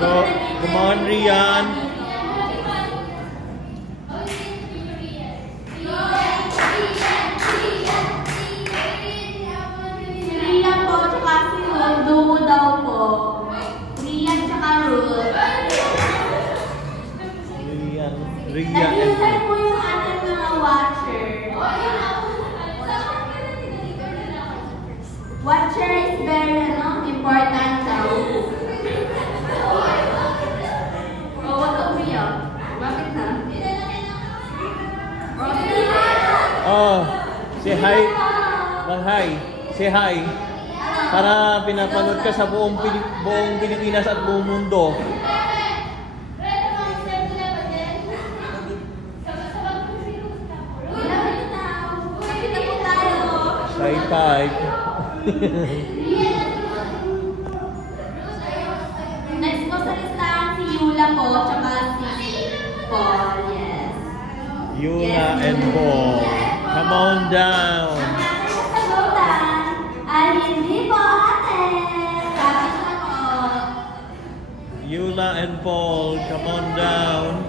Go. Come on, Rian. Rian po, tsaka si Duo daw po. Rian tsaka Ruth. Rian. Nag-hintay po yung ating mga watcher. Watcher is very important daw. Wag ka umiyak. Bakit na? Oh, say hi. Hi. Say hi. Para pinapanood ka sa buong Pilipinas at buong mundo. Say type. Next po sa listahan si Yula po, tsaka si Paul. Yes. Yula and Paul. Come on down. Hindi po ate. Sabi na po. Yula and Paul, come on down.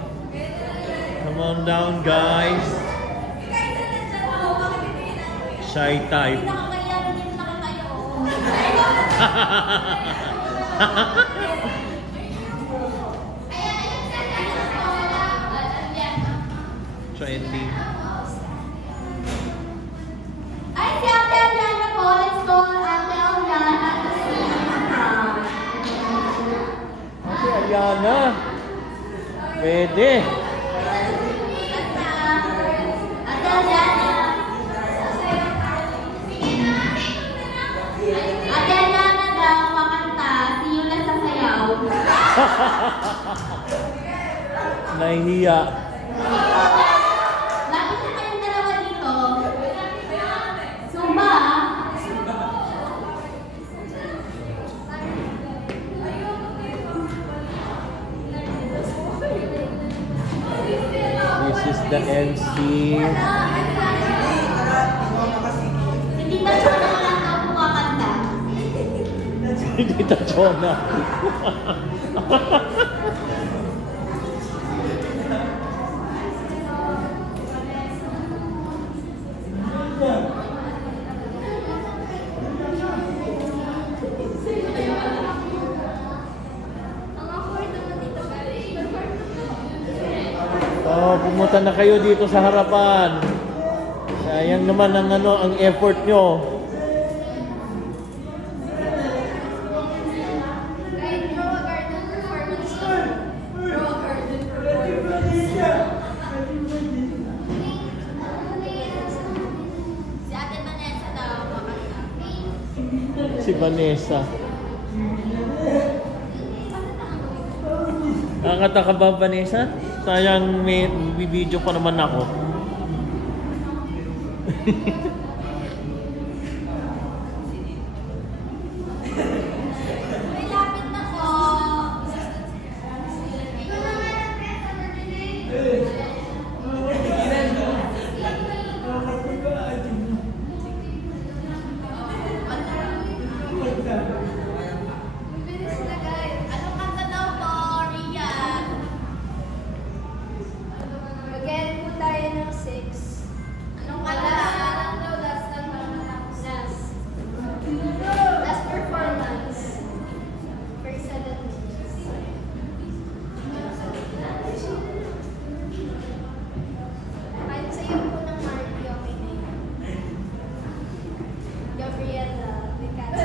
Come on down, guys. Shy type. Trendy. Ay, si Ate Aliana po. Let's go, Ate Aliana at the same crowd. Ate Aliana. Pwede. Ate Aliana. Ate Aliana daw, makanta. Si Yula sa sayaw. Nahihiya. Lapit na kayong dalawa dito. Zumba. This is the MC. Si Tita Chona lang daw po kakanta. Tita Chona. Oh, pumunta na kayo dito sa harapan. Sayang naman ang effort nyo. Si Ate Vanessa daw kakanta. Si Vanessa. Nakakata ka ba, Vanessa? Sayang may video pa naman ako. May lapit na po. Anong kanta daw po, Rian? Mag-end po tayo ng 6. Anong kanta? Last performance. For 7 minutes. Kahit sa'yo po ng Marty, okay na yun. Gabriela, may catch.